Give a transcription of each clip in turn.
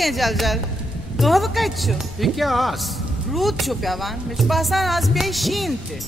kien ġal-ġal. Tuħavu kajtxu. Ikja għas. Rutxu pjavan, biex basan għaz bjej xinti.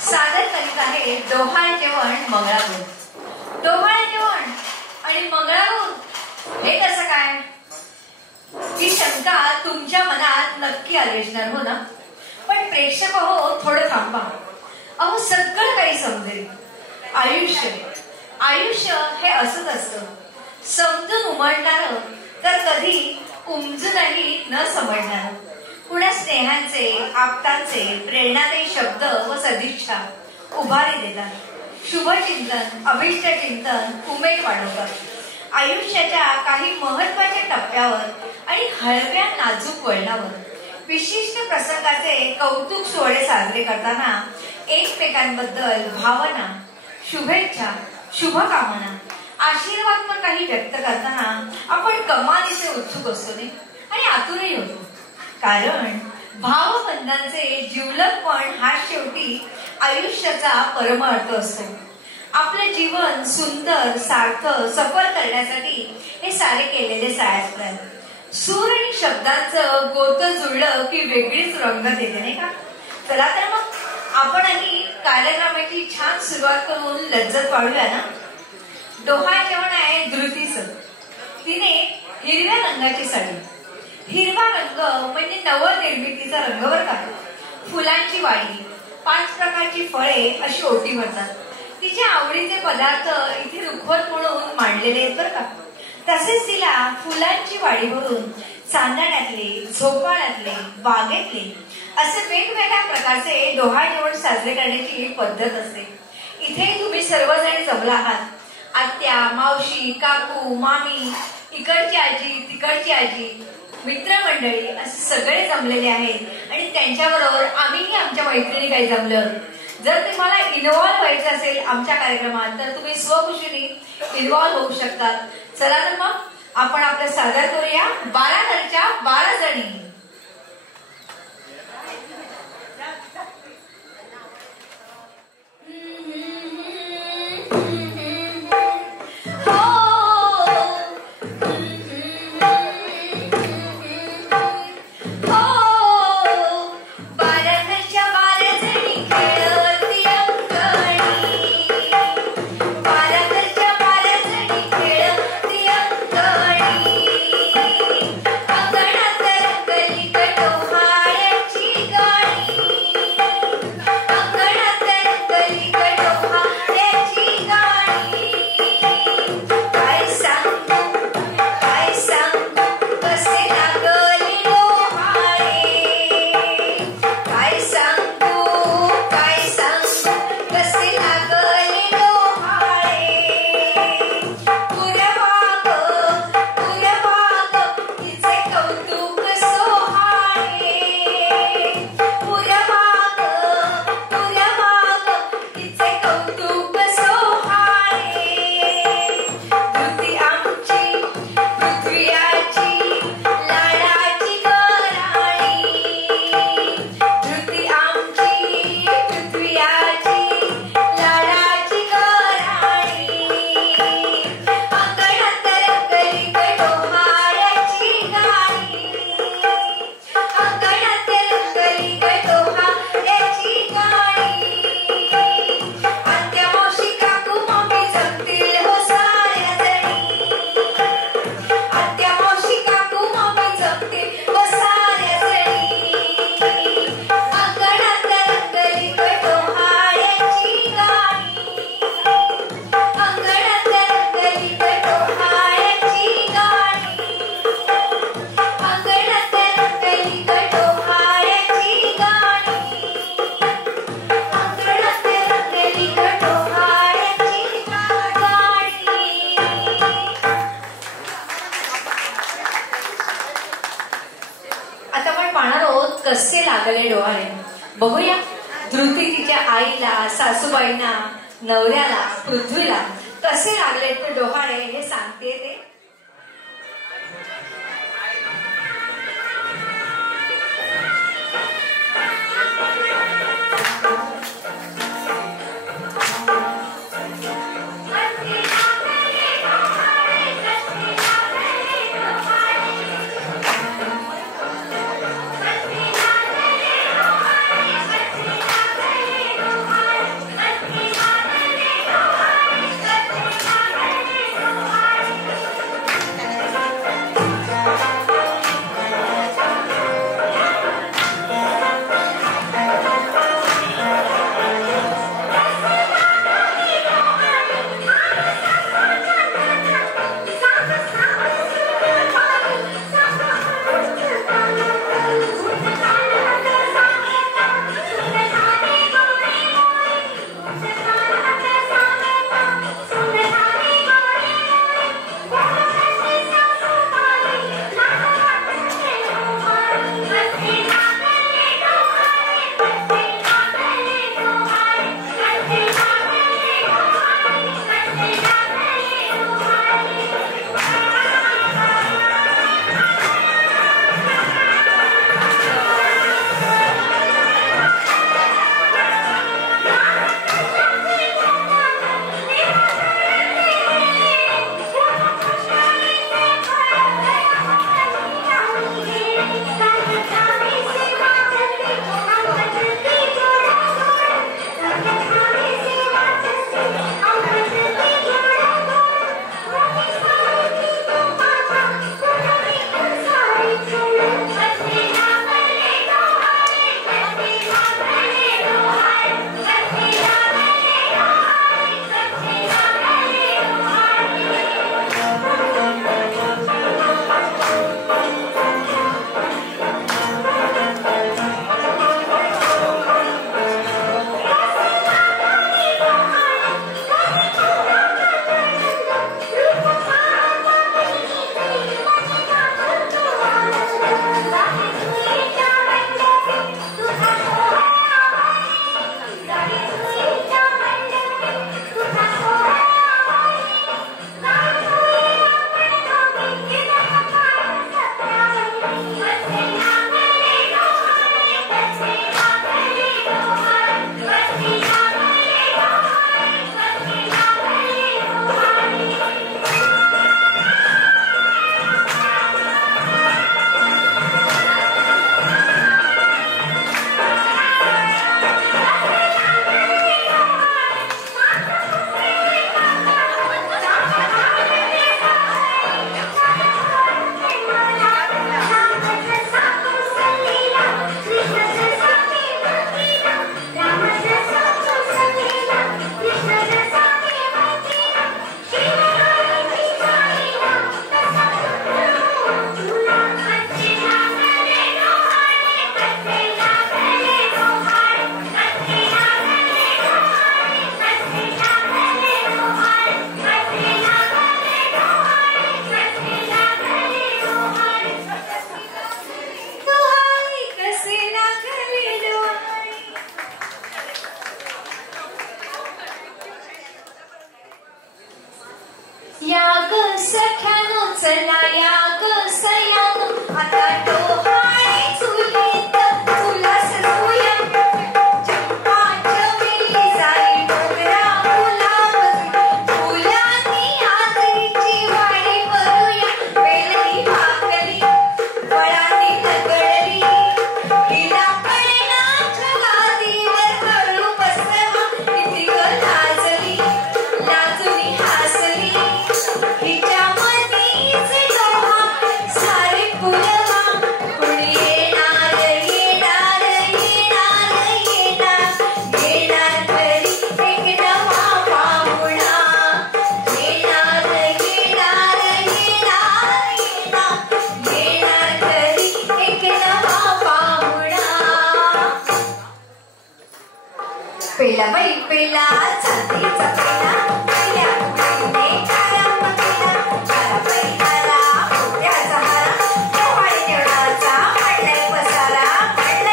सादर करीत आहे डोहाळ जेवण मंगळागौर. डोहाळ जेवण आणि मंगळागौर हे कसं काय? ही शंका तुमच्या मनात नक्की आली असणार हो ना. पण प्रेक्षक हो, थोडं थांबा. अहो सगळं काही समजेल. आयुष्य हे असंच असतं, समजून उमटणार तर कधी उमजूनही न समजणार. कुणा स्नेहांचे, आप्तांचे प्रेरणादायी शब्द व सदिच्छा उभारी देतात. शुभचिंतन, अभिष्ट चिंतन उमेद वाढवतात. आयुष्याच्या काही महत्वाच्या टप्प्यावर आणि हळव्या नाजूक वळणावर विशिष्ट प्रसंगाचे कौतुक सोहळे साजरे करताना एकमेकांबद्दल भावना, शुभेच्छा, शुभकामना, आशीर्वाद पण काही व्यक्त करताना आपण कमालीचे उत्सुक असतो नाही आणि आतुरही होतो. कारण भावबंधांचे जिवलगपण हा शेवटी आयुष्याचा परमार्थ असतो. आपले जीवन सुंदर सार्थ सफल करण्यासाठी हे सारे केलेले सायास्त्र. सूर आणि शब्दांचं गोतं जुळलं की वेगळीच रंगत येते नाही का. चला तर मग आपणही कार्यक्रमाची छान सुरुवात करून लज्जत वाढूया ना. डोहाळ जेवण आहे धृतीचं. तिने हिरव्या रंगाची साडी. हिरवा रंग म्हणजे नवनिर्मितीचा रंग बर का. फुलांची वाडी, 5 प्रकारची फळे अशी ओटी भरतात. तिच्या आवडीचे पदार्थ इथे रुखवत म्हणून मांडलेले आहेत बर का. तसेच तिला फुलांची वाडी भरून चांदण्यातले, झोपाळ्यातले, बागेतले असे वेगवेगळ्या प्रकारचे डोहाळ जेवण साजरे करण्याची पद्धत असते. इथे तुम्ही सर्वजण जमला आहात. आत्या, मावशी, काकू, मामी, इकडची आजी, तिकडची आजी, मित्रमंडळी असे सगळे जमलेले आहेत आणि त्यांच्याबरोबर आम्हीही आमच्या मैत्रिणी काही जमलं. जर तुम्हाला इन्व्हॉल्व व्हायचं असेल आमच्या कार्यक्रमात तर तुम्ही स्वखुशीने इन्व्हॉल्व होऊ शकतात. चला तर मग आपण आपलं सादर करूया 12 घरच्या 12 जणी. अंगणात रंगली कसे लागले डोहाळे. बघूया धृती तिच्या आईला, सासूबाईंना, नवऱ्याला, पृथ्वीला कसे लागले ते डोहाळे हे सांगते ते. पेला बाई पेला चांदीचा पेला पहिल्या मुलीने काळा मकेला काळा बैलाला मोत्याचा हारा डोहाळे देवळाचा पडलाय पसारा पडलाय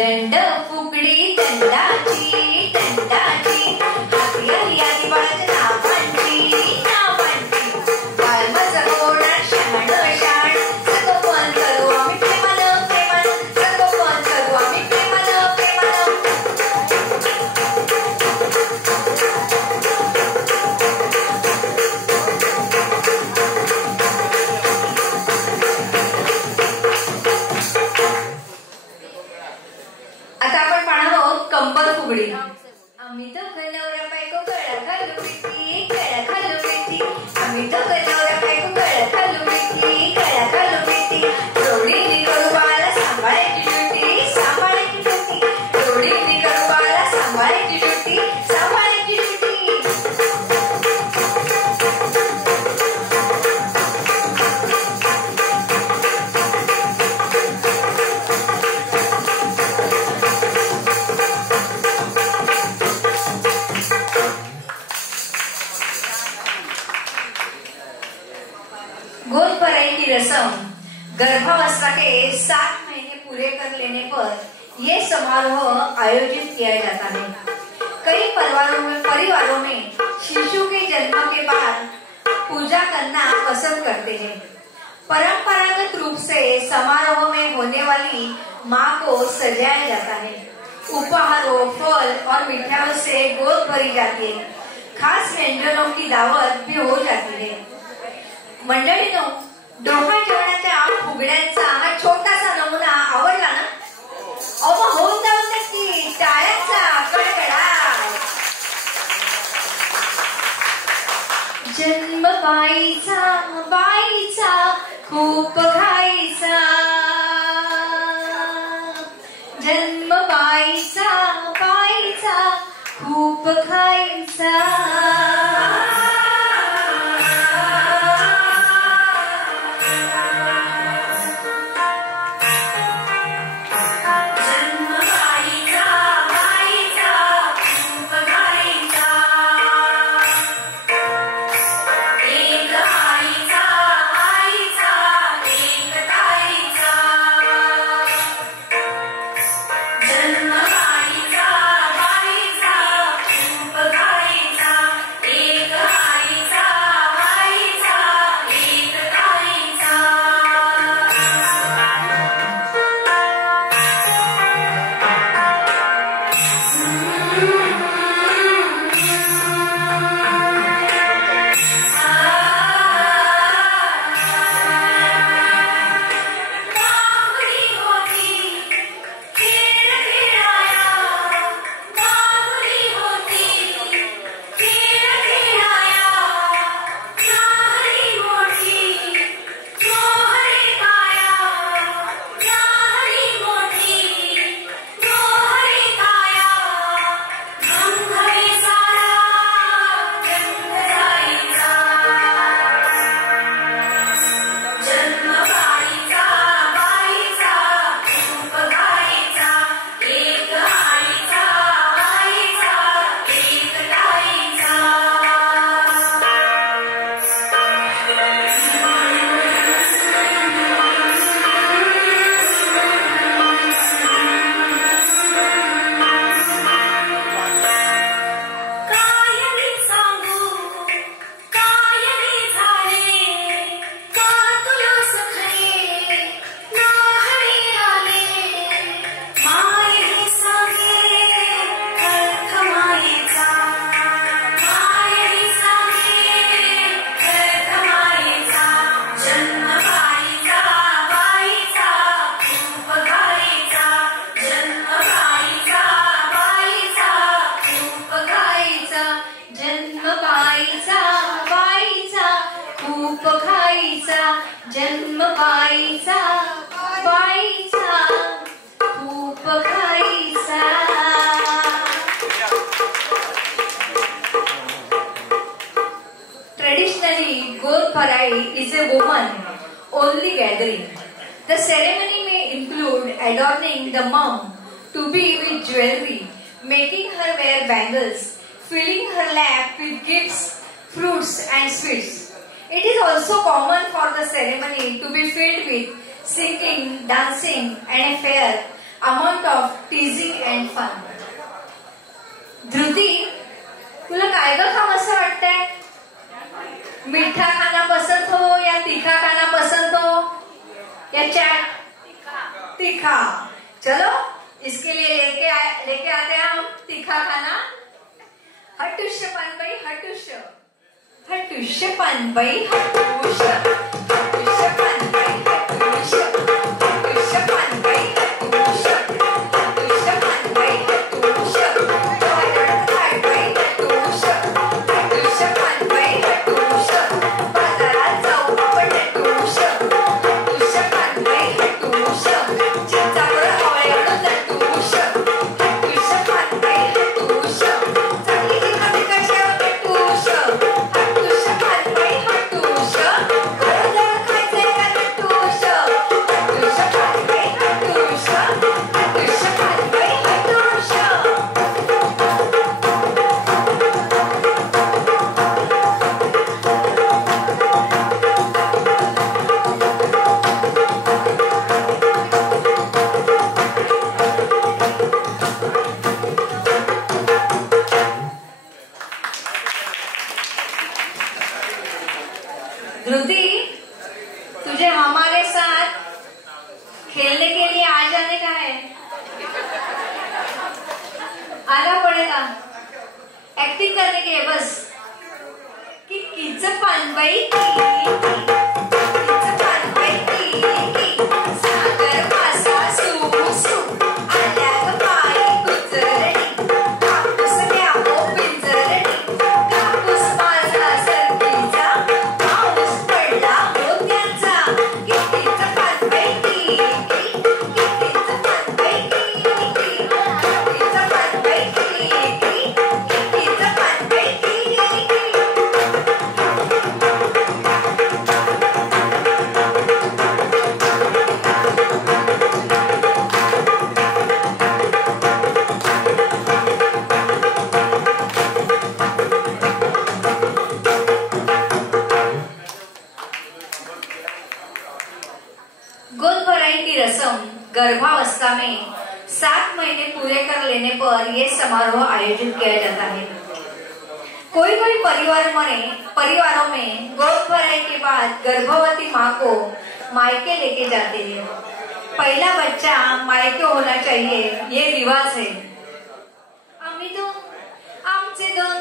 दंड फुगडी दंडाची दंडाची हाती आली आली बाळाच्या नावांची नावांची बालमज गोडा शाण शाण संगोपन करू आम्ही प्रेमानं प्रेमानं संगोपन करू आम्ही प्रेमानं प्रेमानं. आता आपण पाहणार आहोत कंबर फुगडी. आम्ही दोघं नवरा बायको गळा घालू मिठी गळा घालू मिठी आम्ही दोघं नवरा बायको गळा घालू मिठी गळा घालू मिठी जोडीने करू बाळाला सांभाळायची ड्युटी सांभाळायची ड्युटी जोडीने करू बाळाला सांभाळायची ड्युटी सांभाळायची ड्युटी. गोद भराई की रस्म गर्भावस्था के 7 महीने पूरे कर लेने पर ये समारोह आयोजित किया जाता है. कई परिवारों में शिशु के जन्म के बाद पूजा करना पसंद करते हैं. परंपरागत रूप से समारोह में होने वाली माँ को सजाया जाता है. उपहारों फल और मिठाइयों से गोद भरी जाती है. खास व्यंजनों की दावत भी हो जाती है. मंडळीनो, डोहा जेवणाच्या फुगड्यांचा हा छोटासा नमुना आवडला ना? अहो होऊन जाऊ नक्की टाळ्यांचा कडकडाट. जन्म बाईचा बाईचा खूप खायचा जन्म बाईचा बाईचा खूप खायचा. जन्म बाईचा बाईचा खूप खायचा. Traditionally, Goth Parai is a woman-only gathering. The ceremony may include adorning the mom to be with jewelry, making her wear bangles, filling her lap with gifts, fruits and sweets. It is also common for the ceremony to be filled with singing, dancing and a fair amount of teasing and fun. धृती, तुला काय ग काम असं वाटतंय? मीठा खाना पसंद हो या तीखा खाना पसंद हो या चैट? तीखा। चलो इसके लिए लेके आते हैं हम तीखा खाना। हटुष्य पानबाई हटुष्य, हटुष्य पानबाई हटुष्य, हटुष्य पानबाई हटुष्य, हटुष्य पानबाई हटुष्य, हटुष्य पानबाई हटुष्य, पानबाई हटुष्य, हटुष्य पानबाई हटुष्य, बाजारात जाऊ आपण हटुष्य, हटुष्य पानबाई हटुष्य, चिंचावर हवयाळू हटुष्य, हटुष्य पानबाई हटुष्य, चांगली तिखट कशा हटुष्य, हटुष्य पानबाई हटुष्य, गरजळ खायचंय का हटुष्य, हटुष्य पानबाई हटुष्य, हटुष्य पानबाई हटुष्य। धृति, तुझे हमारे साथ खेलने के लिए आ जाने का है। आना पड़ेगा एक्टिंग करने के लिए बस। कि किच पानबाई किच पानबाई सागर मासा सुसु आल्या ग बाई गुजरणी, कापूस घ्या हो पिंजरणी, कापूस माझा सरकीचा, पाऊस पडला हो त्याचा, कितीच पानबाई कितीच पानबाई कितीच पानबाई कितीच पानबाई गोद भराई की रस्म गर्भावस्था में 7 महीने पूरे कर लेने पर यह समारोह आयोजित किया जाता है। कोई परिवारों में गोद भराई के बाद गर्भवती माँ को मायके लेके जाते हैं। पहला बच्चा मायके होना चाहिए, ये रिवाज है। आम्ही दोन आमचे दोन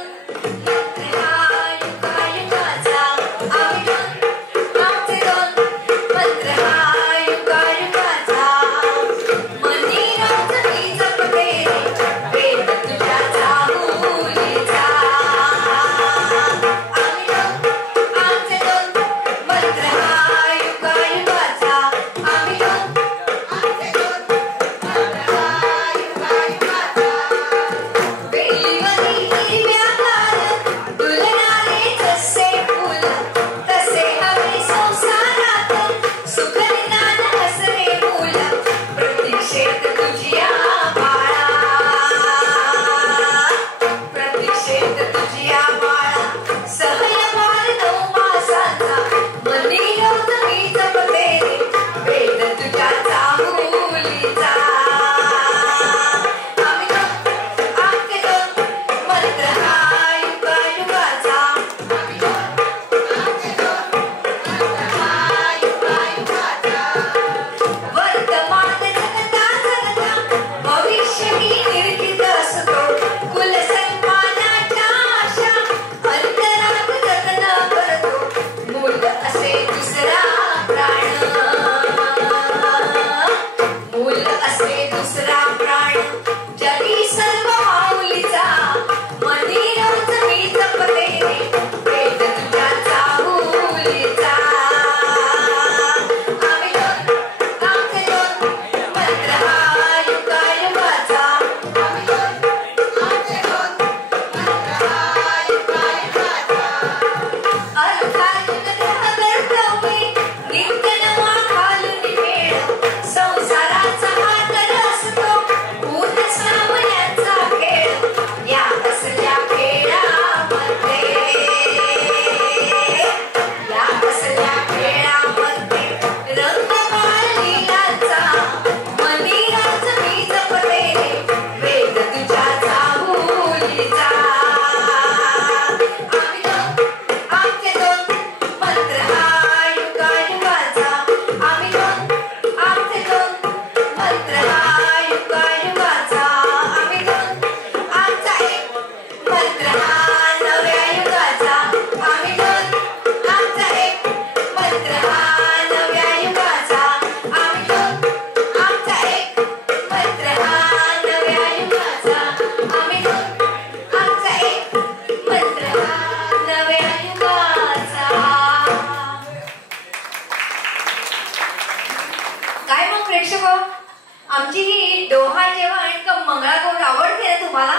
आमची ही डोहा जेवण का मंगळागौर आवडते ना तुम्हाला?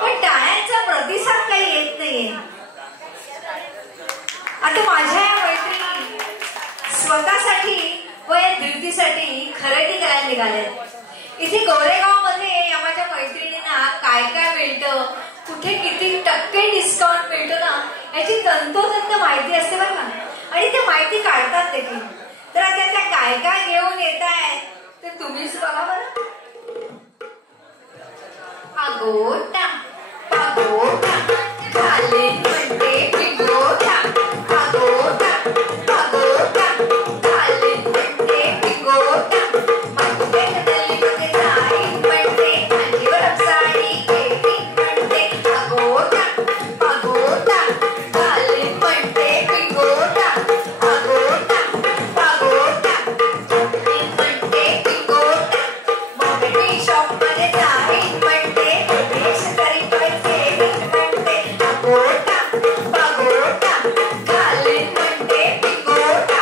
पण टाळ्यांचा प्रतिसाद काही येत नाहीये. आता माझ्या या मैत्रिणी स्वतःसाठी व या धीरतीसाठी खरेदी करायला निघाल्या. इथे गोरेगाव मध्ये माझ्या मैत्रिणींना काय काय मिळतं, कुठे किती टक्के डिस्काउंट मिळतो ना याची तंतोतंत माहिती असते बरं का. आणि ते माहिती काढतात देखील. तर आता त्या काय काय घेऊन येत आहेत ते तुम्हीच बघा बरं. अगोटा पागोटा झाले म्हणते पिगोटा. अगोटा पागोटा झाले म्हणते पिगोटा. माझ्या गल्लीमध्ये जाई म्हणते खांदीवर साडी घेती म्हणते. अगोटा पागोटा झाले म्हणते पिगोटा. अगोटा पागोटा म्हणते पिगोटा. मॉडेल शॉप मध्ये जाई म्हणते देश तरी पैसे म्हणते. अगोटा पागोटा झाले म्हणते पिगोटा.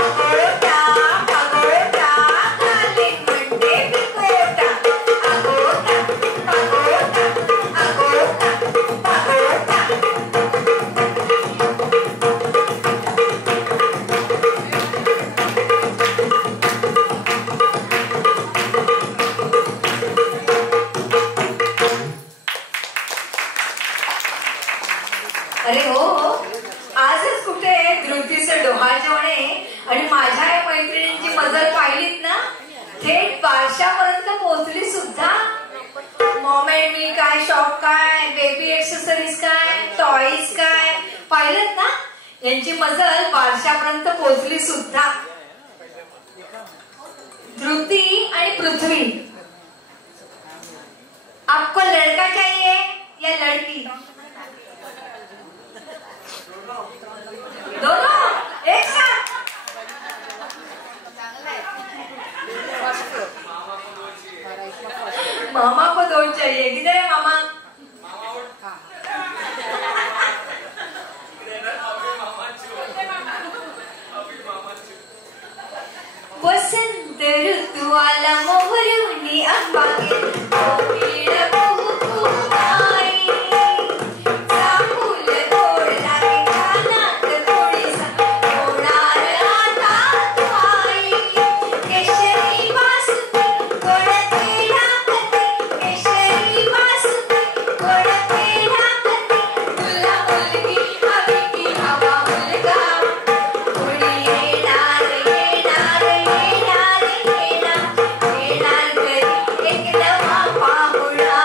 अगोटा पागोटा झाले म्हणते पिगोटा. अगोटा पागोटा अगोटा पागोटा. अरे हो हो, आजच कुठे धृतीचं डोहाळ जेवण आहे. आणि माझ्या या मैत्रिणींची मजल पाहिलीत ना, थेट बारशापर्यंत पोहोचली सुद्धा. मॉम अँड मी काय, शॉप काय, बेबी एक्सेसरीज काय, टॉईज काय, पाहिलं ना यांची मजल बारशापर्यंत पोहोचली सुद्धा. धृती आणि पृथ्वी, आपको लड़का चाहिए या लड़की? दोनों एक साथ. मामा को दोन चाहिए. किधर है मामा? वसंत ऋतू आला मोहरुनी अंबागे कोकिळ बहु फुलवाई. चाफूल तोडला रे कानात थोडीसा होणार आता तुआई. केशरी वासुकी गोड पेढा खाते. केशरी वासुकी गोड पेढा खाते. तुला मुलगी हवी की हवा मुलगा? कोणी येणार येणार येणार येणार येणार घरी एक नवा पाहुणा.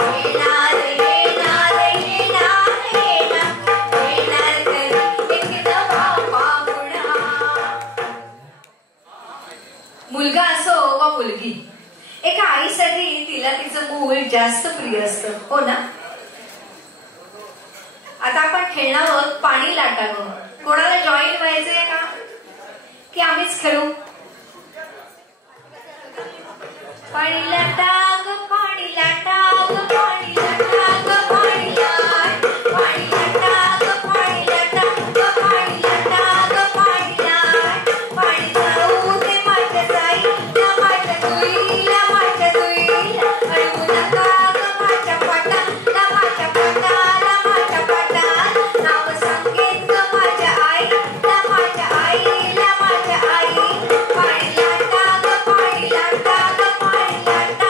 येणार येणार येणार येणार येणार घरी एक नवा पाहुणा. मुलगा असो वा मुलगी, एका आईसाठी तिला तिचं मूल जास्त प्रिय असतं, हो ना? आता आपण खेळणार पाणी लाटावं. कोणाला जॉईन व्हायचंय का की आम्हीच खेळू? पाणी लाटा ग पाणी लाटा ग पाणी लाटा ग पाणी लाट. पाणी लाटा ग पाणी लाटा ग पाणी लाटा ग पाणी लाट. पाणी जाऊ दे माझ्या जाईला माझ्या दुईला माझ्या दुईला. अडवू नका ग माझ्या पाटाला माझ्या पाटाला माझ्या पाटाला. नाव सांगेन ग माझ्या आईला माझ्या आईला माझ्या आई. पाणी लाटा ग पाणी लाटा ग पाणी लाटा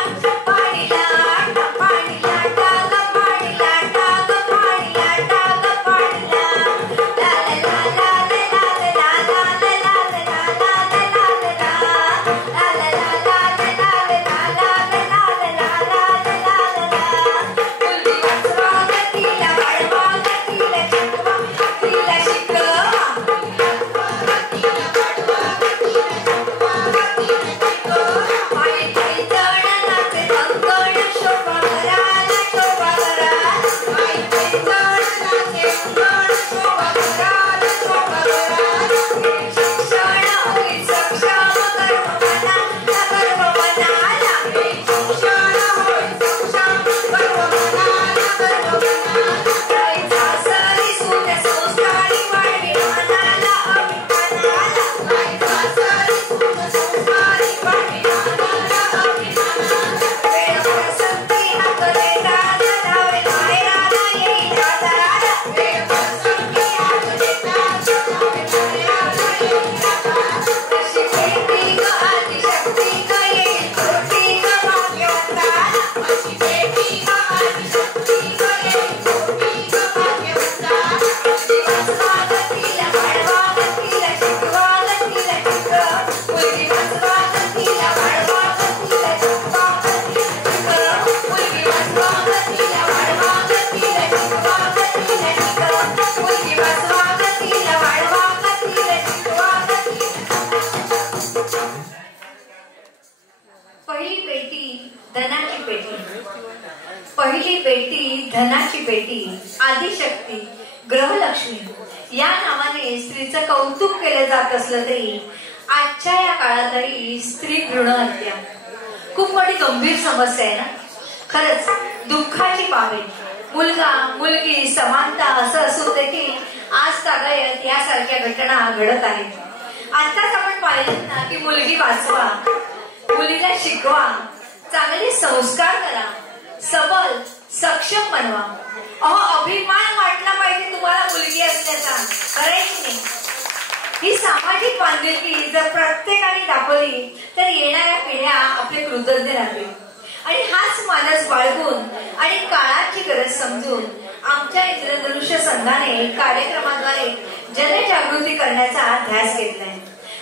धनाची पेटी, आदिशक्ती, ग्रहलक्ष्मी या नावाने स्त्रीचं कौतुक केलं जात असलं तरी आजच्या या काळातही स्त्री भ्रूण हत्या खूप मोठी गंभीर समस्या आहे ना. खरंच दुःखाची बाब आहे. मुलगा मुलगी समानता असं असून देखील आज तागायत यासारख्या घटना घडत आहेत. आताच आपण पाहिलं ना की मुलगी वाचवा, मुलीला शिकवा, चांगले संस्कार करा, सबल सक्षम बनवा. अभिमान वाटला पाहिजे तुम्हाला मुलगी असल्याचा, करायची नाही. ही सामाजिक बांधिलकी जर प्रत्येकाने दाखवली तर येणाऱ्या पिढ्या आपले कृतज्ञ राहतील. आणि हाच मानस बाळगून आणि काळाची गरज समजून आमच्या इंद्रधनुष्य संघाने कार्यक्रमाद्वारे जनजागृती करण्याचा ध्यास घेतलाय.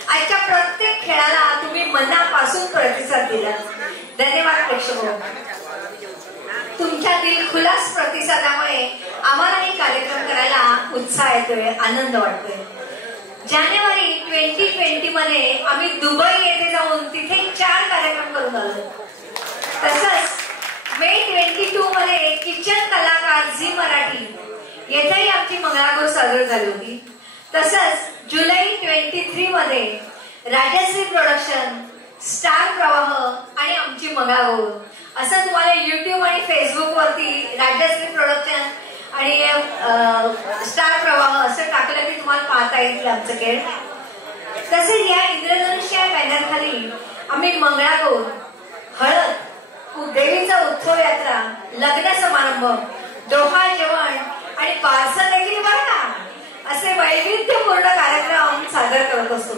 आजच्या प्रत्येक खेळाला तुम्ही मनापासून प्रतिसाद दिला. धन्यवाद प्रेक्षक. तुमच्या दिलखुलास प्रतिसादामुळे आम्हाला हे कार्यक्रम करायला उत्साह येतोय, आनंद वाटतोय. जानेवारी 2020 मध्ये आम्ही दुबई येथे जाऊन तिथे 4 कार्यक्रम करून आलो. तसंच मे 22 मध्ये किचन कलाकार झी मराठी येथेही आमची मंगळागौर सादर झाली होती. तसंच जुलै 23 मध्ये राजश्री प्रोडक्शन, स्टार प्रवाह आणि आमची मंगळागौर असं तुम्हाला युट्यूब आणि फेसबुक वरती राजश्री प्रोडक्शन आणि स्टार प्रवाह असं टाकलं की तुम्हाला पाहता येईल आमचं खेळ. तसेच या इंद्रधनुष्य या बॅनर खाली आम्ही मंगळागौर, हळद, देवीचा उत्सव यात्रा, लग्न समारंभ, डोहाळ जेवण आणि पार्सल देखील बरं का असे वैविध्यपूर्ण कार्यक्रम सादर करत असतो.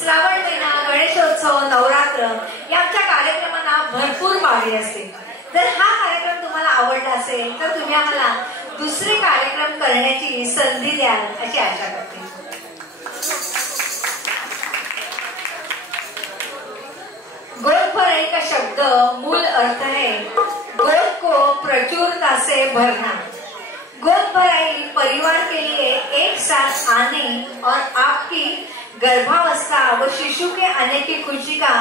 श्रावण महिना, गणेशोत्सव, नवरात्र या आमच्या कार्यक्रमांना भरपूर मागणी असते. जर हा कार्यक्रम तुम्हाला आवडला असेल तर तुम्ही आम्हाला दुसरे कार्यक्रम करण्याची संधी द्याल अशी आशा करते. गोद भराई का शब्द मूल अर्थ है गोद को प्रचुरता से भरना. गोद भराई परिवार के लिए एक साथ आने और आपकी गर्भावस्था व शिशु के आने की खुशी का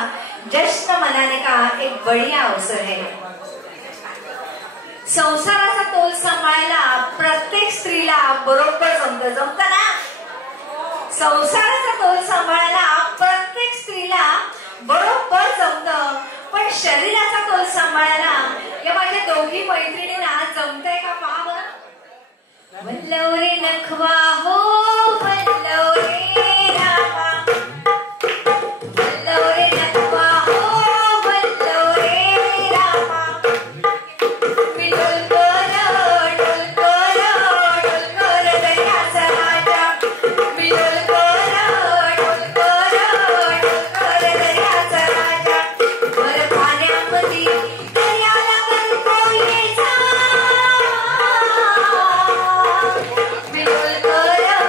जश्न मनाने का एक बढ़िया अवसर है. संसाराचा तोल सांभाळायला प्रत्येक स्त्रीला बरोबर जमत ना. संसाराचा तोल सांभाळायला प्रत्येक स्त्रीला बरोबर जमत, पण शरीराचा तोल सांभाळायला या माझ्या दोघी मैत्रिणींना जमतंय का पाहावं. वल्लव रे नखवा हो वल्लव रे रामा, वल्लव रे नखवा हो वल्लव रे रामा. मी ढोलकर ढोलकर ढोलकर दर्याचा राजा, मी ढोलकर ढोलकर ढोलकर दर्याचा राजा. वर पाण्यामध्ये दर्याला करतो ये जा, मी Dholkar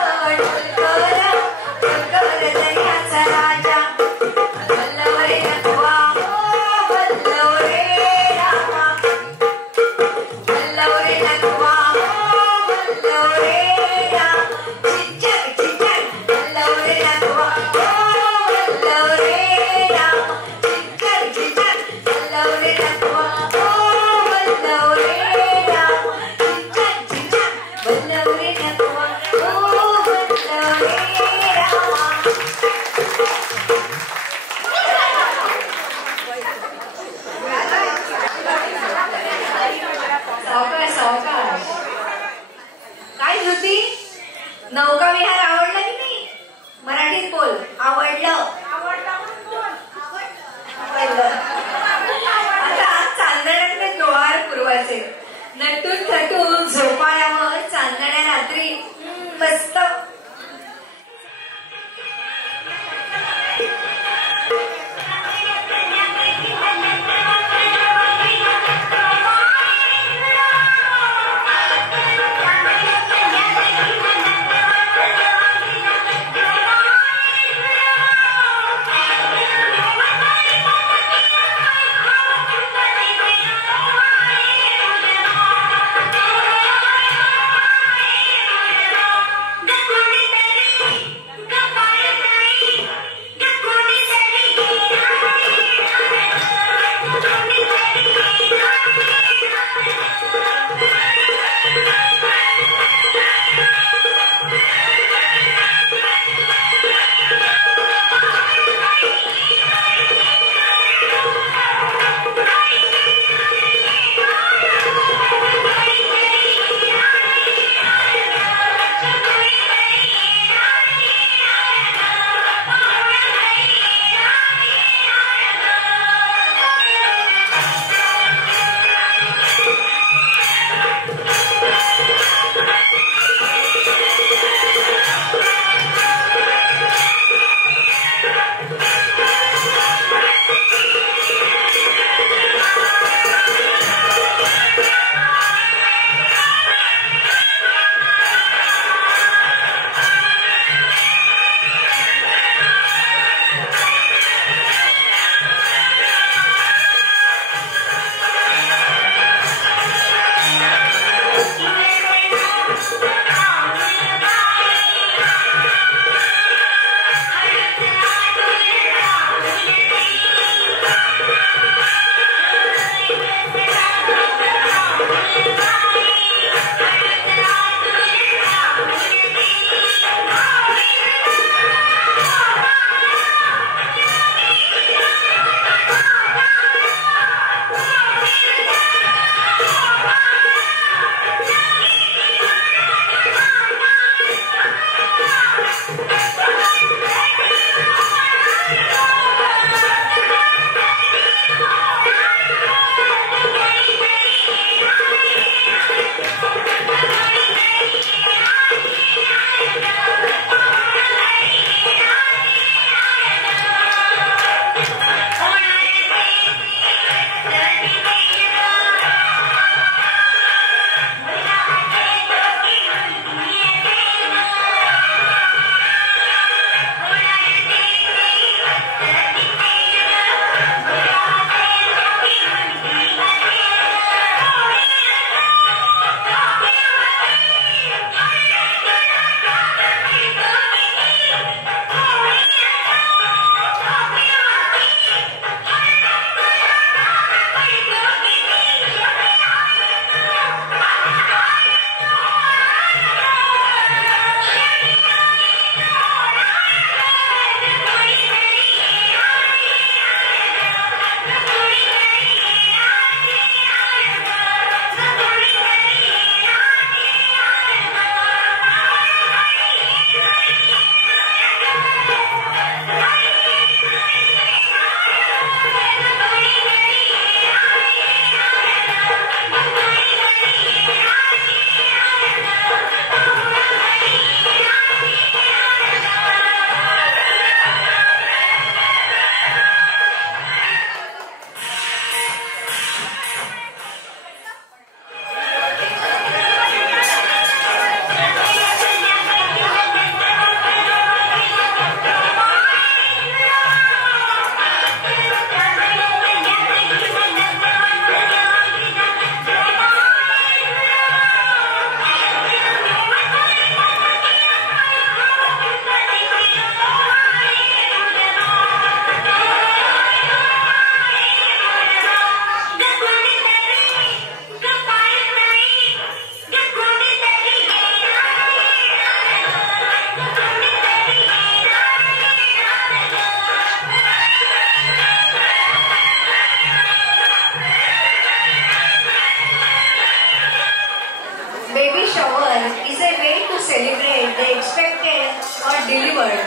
delivered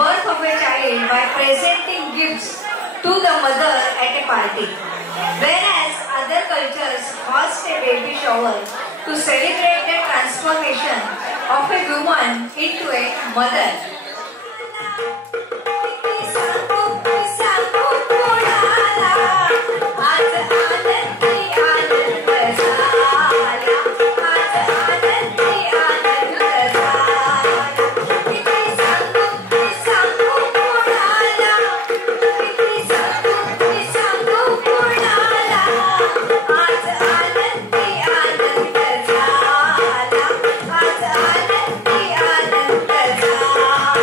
birth of a child by presenting gifts to the mother at a party, whereas other cultures host a baby shower to celebrate the transformation of a woman into a mother. आज आनंदी आनंद झाला.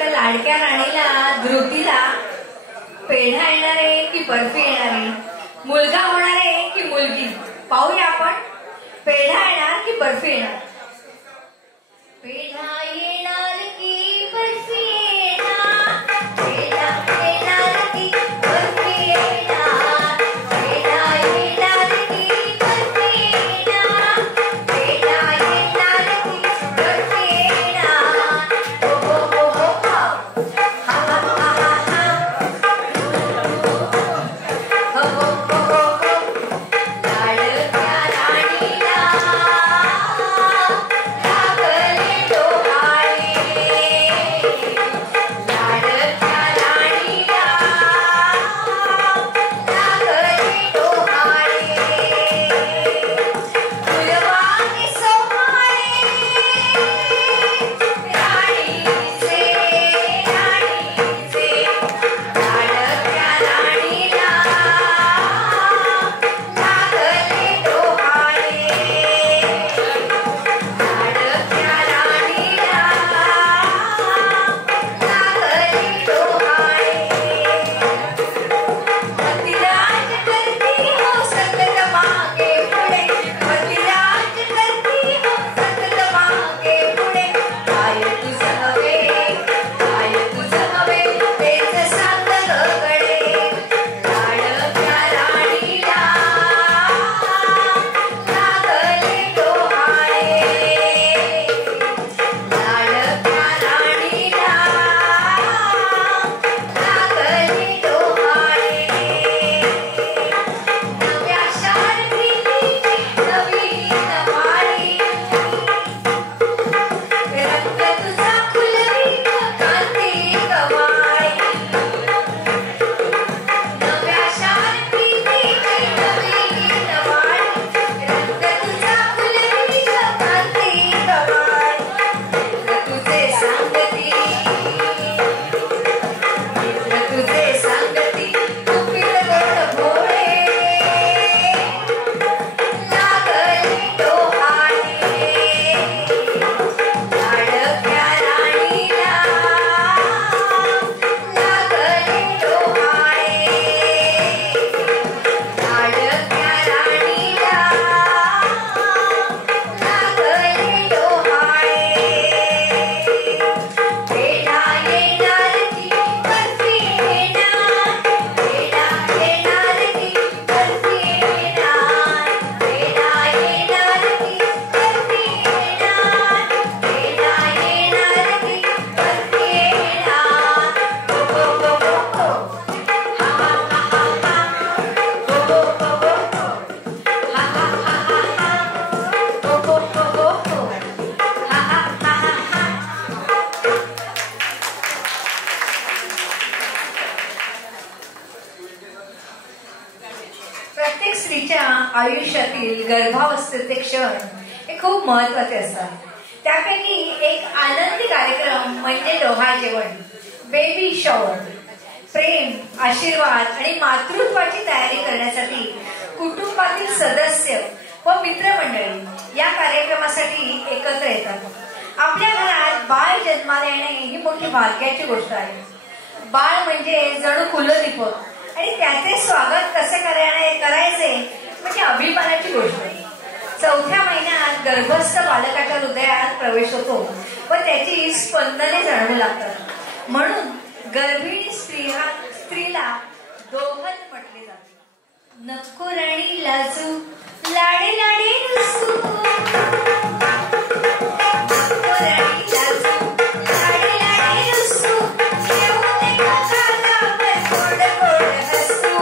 आता लाडक्या राणीला धृतीला पेढा येणार आहे की बर्फी येणार आहे, मुलगा होणार आहे की मुलगी, पाहूया आपण. पेढा येणार की बर्फी येणार? पेढा येणार की बर्फी येणार? पेढा येणार की बर्फी येणार? पेढा येणार की बर्फी येणार? पेढा येणार की बर्फी येणार? हो हो हो हो हा हा हा हा हा हो हो हो हो हो. लाडक्या राणीला लागले डोहाळे, लाडक्या राणीला लागले डोहाळे. फुलवाने सोहाळे राणीचे, राणीचे. लाडक्या राणीला लागले डोहाळे, लाडक्या राणीला लागले डोहाळे. मतिराज करती हो सतत मागे पुढे, मतिराज करती हो सतत मागे पुढे. काय तुझं हवे, काय तुझं हवे तेच सांग गडे. लाडक्या राणीला लागले डोहाळे, लाडक्या राणीला लागले डोहाळे. नव्या शारदीची नवीन वारी, रंग तुझा फुलवी कांती कवाळी. नव्या शारदीची नवीन वारी, रंग तुझा फुलवी कांती कवाळी. मित्र तुझे सांगती, मित्र तुझे सांगती कुपित गोड भोळे. लागले डोहाळे, लाडक्या राणीला लागले डोहाळे, लाडक्या राणीला लागले डोहाळे. पेढा येणार की बर्फी येणार? पेढा येणार की बर्फी येणार? पेढा येणार की बर्फी येणार? पेढा येणार की बर्फी येणार? हो हो हो हो हो हा हा हा हा हा हो हो हो हो हो हा हा हा हा हा हो हो हो हो हो हा हा हा हा हा. प्रत्येक स्त्रीच्या आयुष्यातील गर्भावस्थेचे क्षण हे खूप महत्वाचे असतात. त्यापैकी एक आनंदी कार्यक्रम म्हणजे डोहाळे जेवण, बेबी शॉवर. प्रेम, आशीर्वाद आणि मातृत्वाची तयारी करण्यासाठी कुटुंबातील सदस्य व मित्रमंडळी या कार्यक्रमासाठी एकत्र येतात. आपल्या घरात बाळ जन्माला येणे ही मोठी भाग्याची गोष्ट आहे. बाळ म्हणजे जणू कुलदीपक आणि त्याचे स्वागत कसे करायचे म्हणजे अभिमानाची गोष्ट. चौथ्या महिन्यात गर्भस्थ बालकाच्या हृदयात प्रवेश होतो व त्याची स्पंदने जाणवू लागतात. म्हणून गर्भिणी स्त्रीला दोहल म्हटले जाते. नको राणी लाजू, लाडे लाडे रुसू. नको राणी लाजू, लाडे लाडे रुसू. येऊ दे कानावर गोड गोड हसू.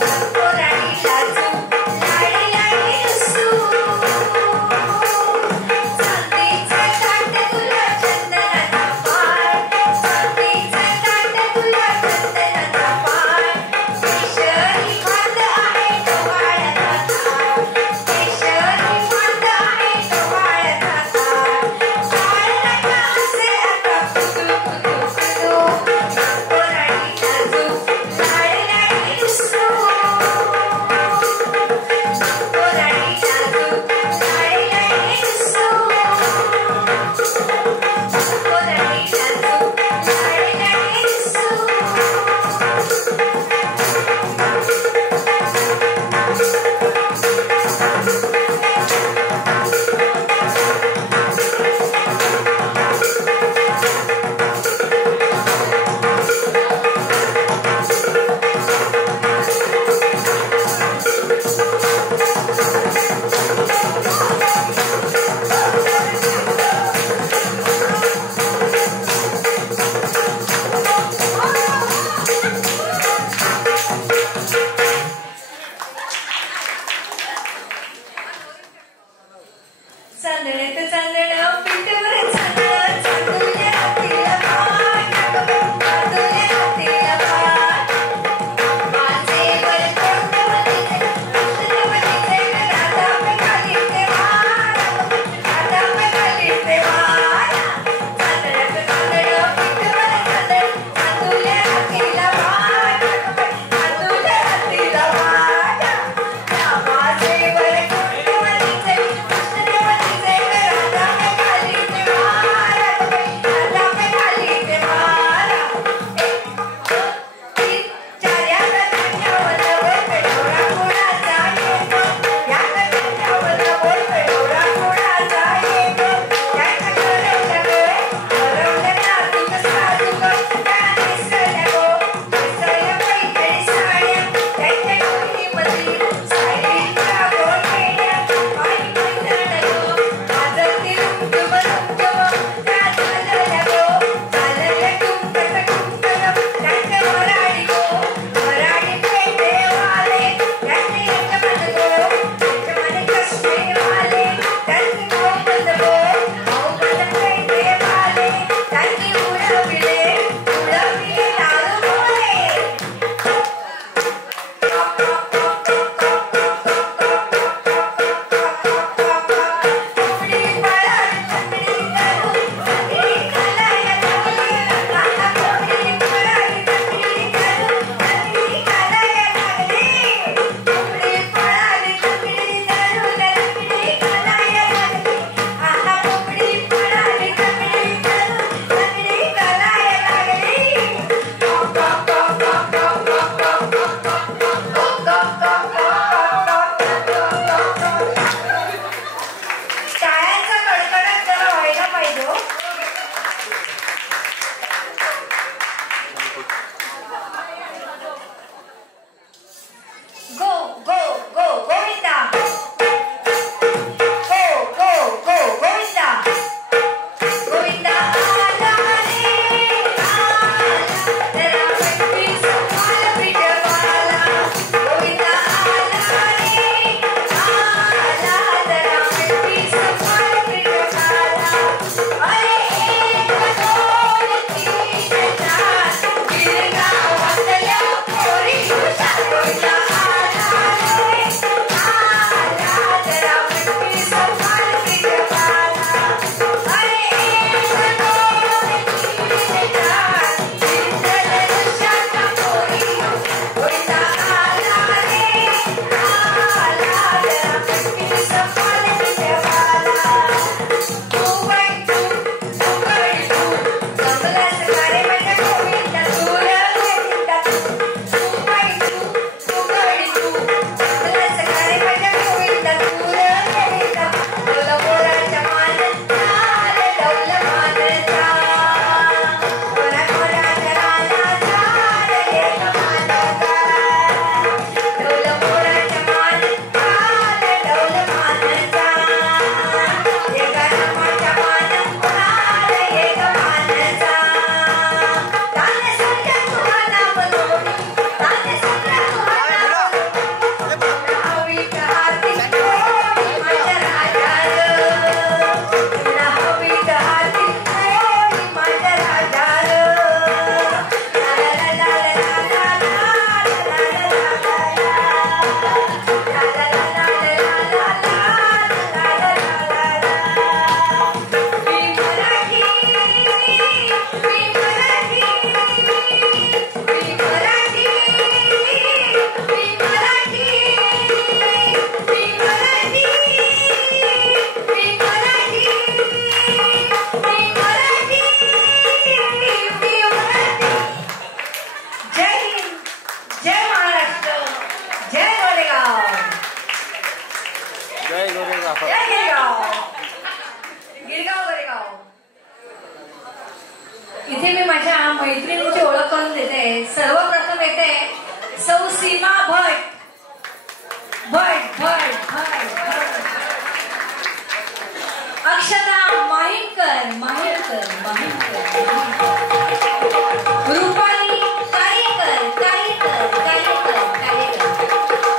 नको राणी लाजू, लाडे लाडे रुसू. चांदीचं ताट तुला चंदनाचा पाट, चांदीचं ताट तुला चंदनाचा पाट. केशरी भात आहे डोहाळ्याचा थाट, केशरी भात आहे सर्वप्रथम येते सौ सीमा भट. भट भट भट भट. अक्षता माहिंकर माहिंकर माहिंकर. रुपाली काळेकर काळेकर काळेकर काळेकर.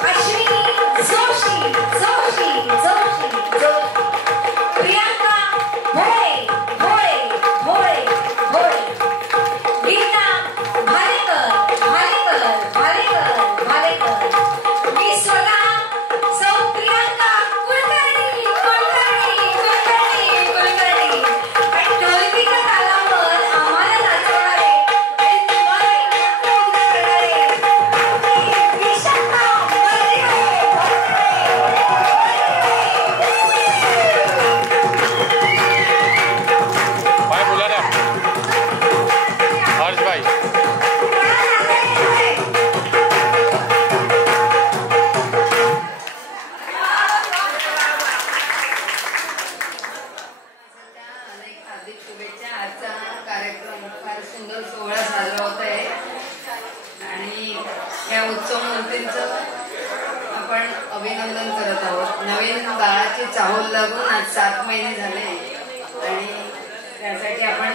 अश्विनी जोशी जोशी जोशी जोशी. प्रियांका भोळे भोळे भोळे भोळे. गीता भालेकर भालेकर भालेकर भालेकर. मी स्वतः सौ प्रियांका कुलकर्णी कुलकर्णी कुलकर्णी कुलकर्णी. आणि ढोलकीच्या तालावर आम्हाला नाचवणारे आणि तुम्हाला नृत्य करणारे विशाखा बर्वे. भाई बोला ना हर्ष भाई. हार्दिक शुभेच्छा. आजचा कार्यक्रम फार सुंदर सोहळा साजरा होत आहे आणि या उत्सव मूर्तींचं आपण अभिनंदन करत आहोत. नवीन बाळाची चाहूल लागून आज 7 महिने झाले आणि त्यासाठी आपण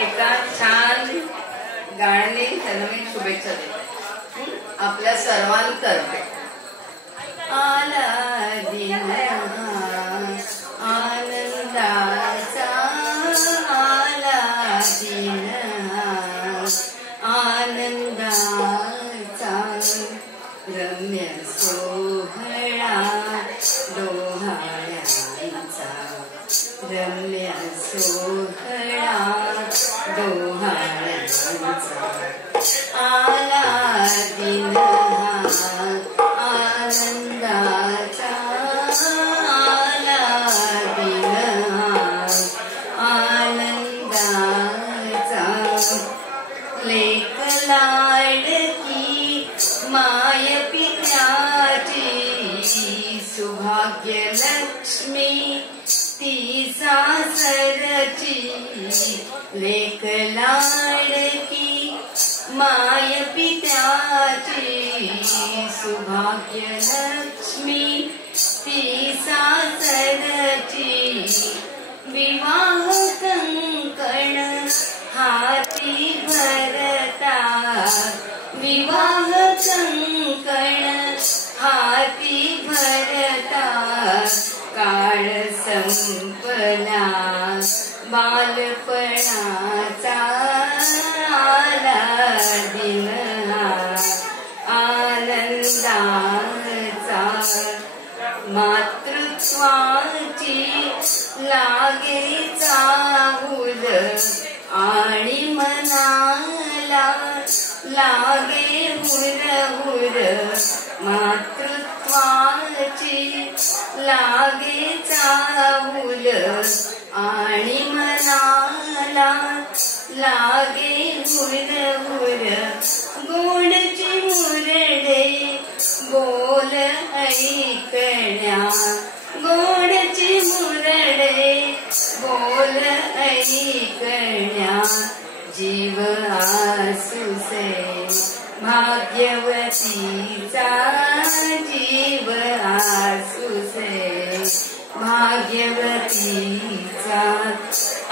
एका छान गाण्याने त्यांना मी शुभेच्छा देते आपल्या सर्वांतर्फे. आला दिन आनंदाचा आला दिन आनंदाचा रम्य सोहळा डोहाळ्यांचा रम्य सोहळा डोहाळ्यांचा. आला दिन आनंदाचा आला दिन आनंदाचा. लेक लाडकी माय पित्याची सुभाग्य लक्ष्मी ती सासरची. लेक लाडकी माय पित्याची सुभाग्य लक्ष्मी ती सासरची. विवाह कंकण हाती भरता विवाह कंकण हाती भरता. काळ संपला बालपणाचा आला दिन आनंदाचा. मातृत्वाची लागे चाहूल आणि मनाला लागे हुरहुर. मातृत्वाची लागे चाहूल आणि मनाला लागे हुरहुर. गोडची मुरडे बोल ऐकण्या गोडची मुरडे बोल ऐकण्या. जीव आसुसे भाग्यवतीचा जीव आसुसे भाग्यवतीचा.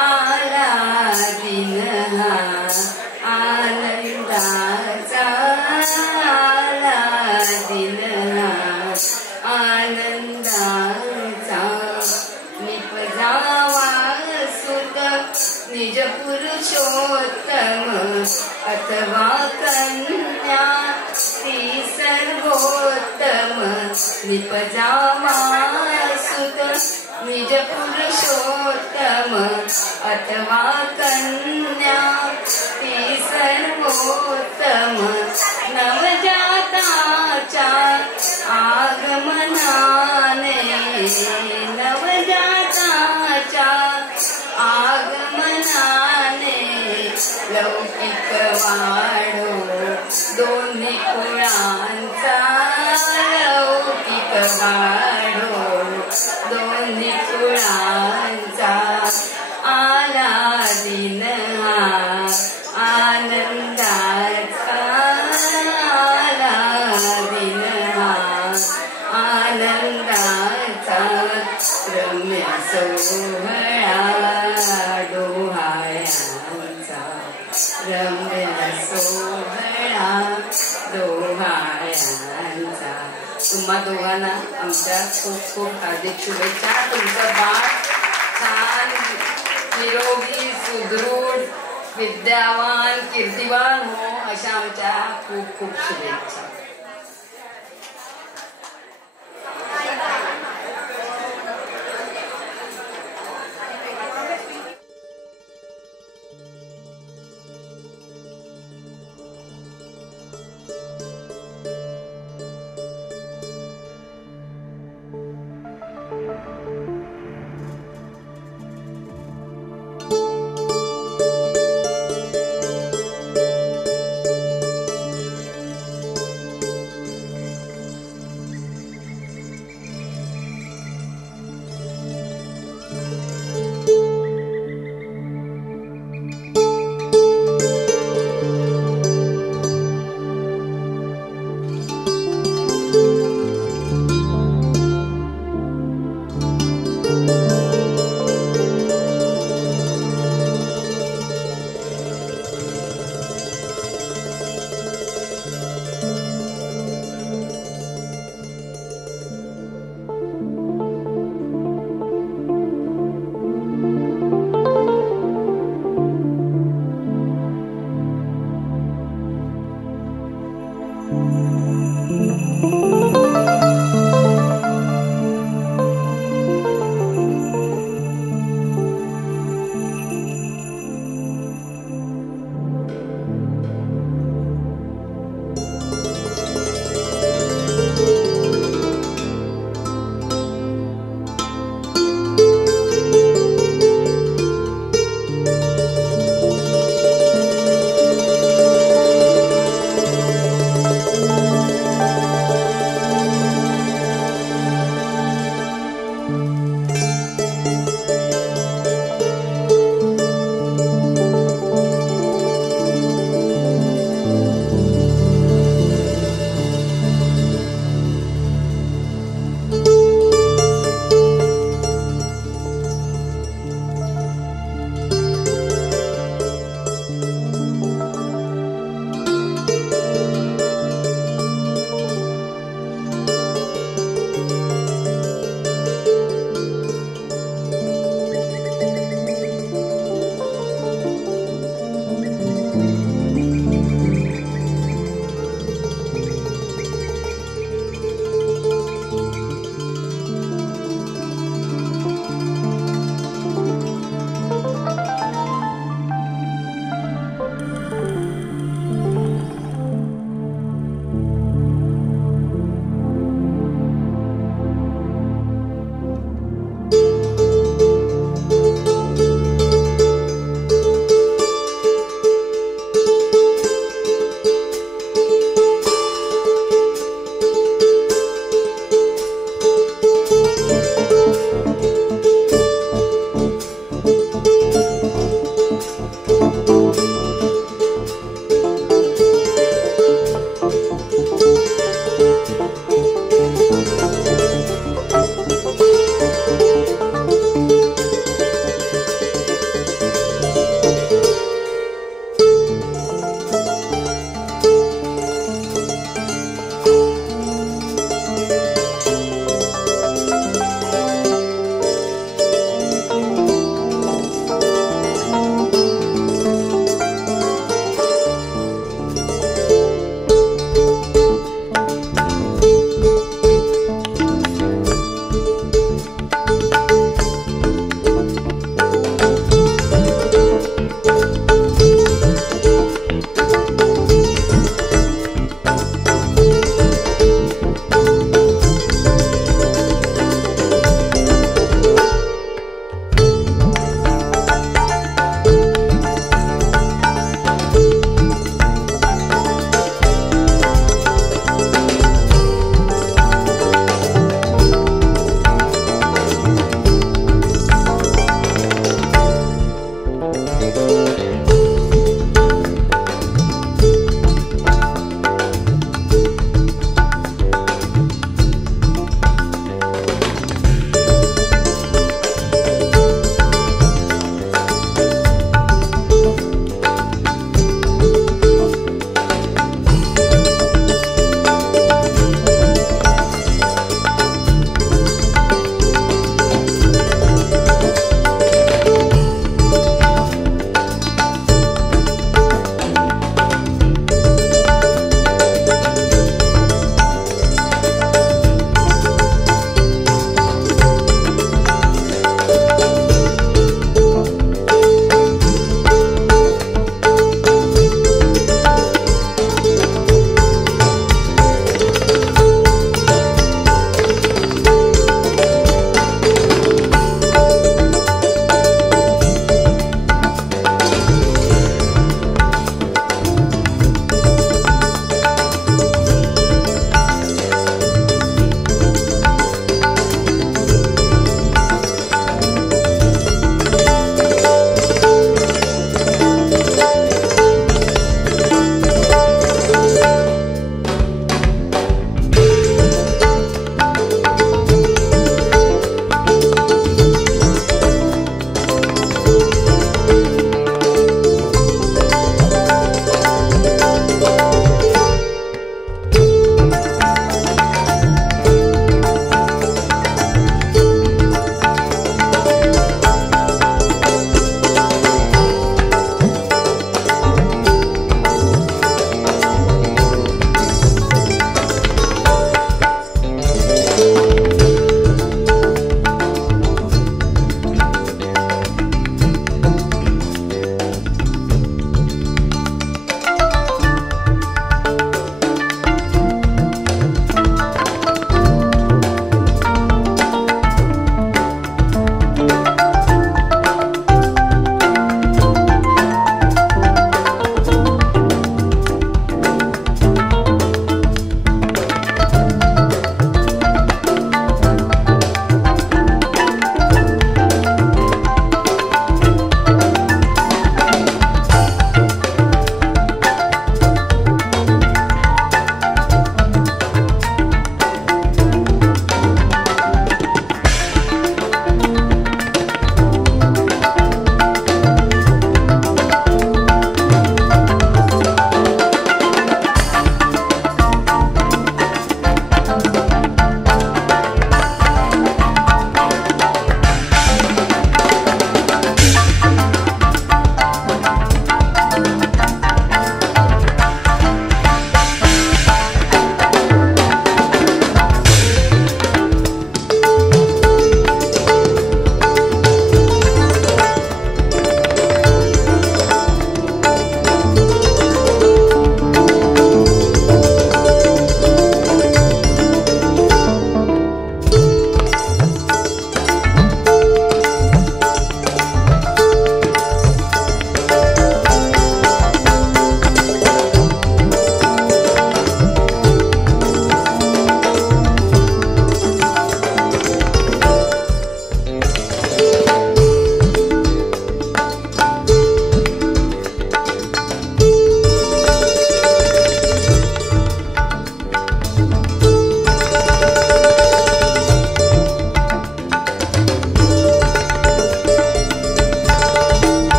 आला दिन आनंदाचा आला दिन आनंदाचा. निपजावा सुत निज पुरुषोत्तम अथवा कन्या ती सर्वोत्तम. निपजावा सुत निज पुरुषोत्तम अथवा कन्या ती सर्वोत्तम. नवजाताच्या आगमनाने नवजाताच्या आगमनाने लौकिक वाढो दोन्ही कुळांचा. लौकिक वाढो दोन्ही कुळांचा. आला दिन आनंदाचा तुम्हा दोघांना आमच्या खूप खूप हार्दिक शुभेच्छा. तुमचं बाळ छान निरोगी सुदृढ विद्यावान कीर्तिवान हो अशा आमच्या खूप खूप शुभेच्छा.